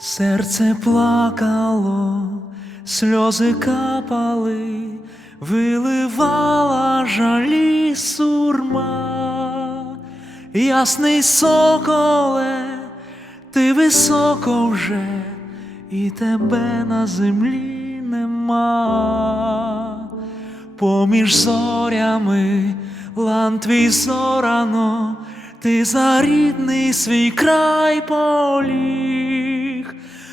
Серце плакало, сльози капали, виливала жалі сурма, ясний соколе, ти високо вже, і тебе на землі нема. Поміж зорями лан твій зорано, ти за рідний свій край поліг,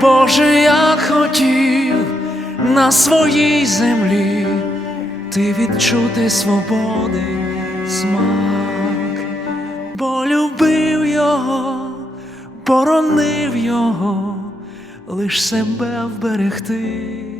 Боже, я хотів на своїй землі ти відчути свободи смак, бо любив його, боронив його, лиш себе вберегти.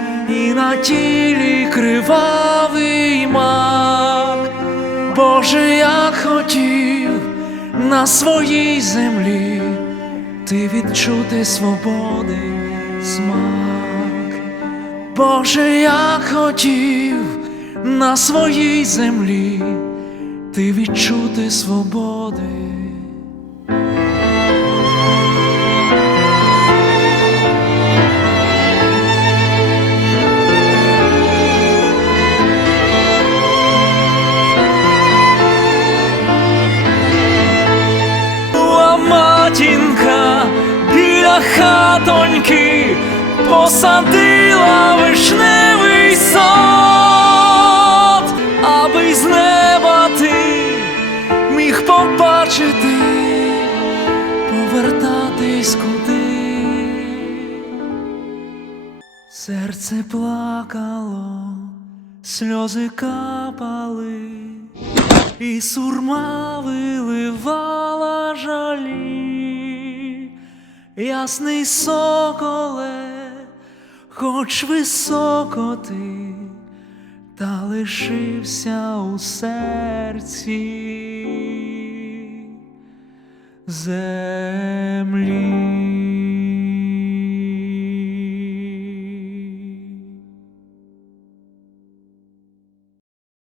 і на тілі кривавий мак. Боже, я хотів на своїй землі ти відчути свободи смак. Боже, я хотів на своїй землі ти відчути свободи. Хатоньки посадила вишневий сад, аби з неба ти міг побачити, повертатись куди. Серце плакало, сльози капали, і сурма виливала жалі, ясний соколе, хоч високо ти, та лишився у серці землі.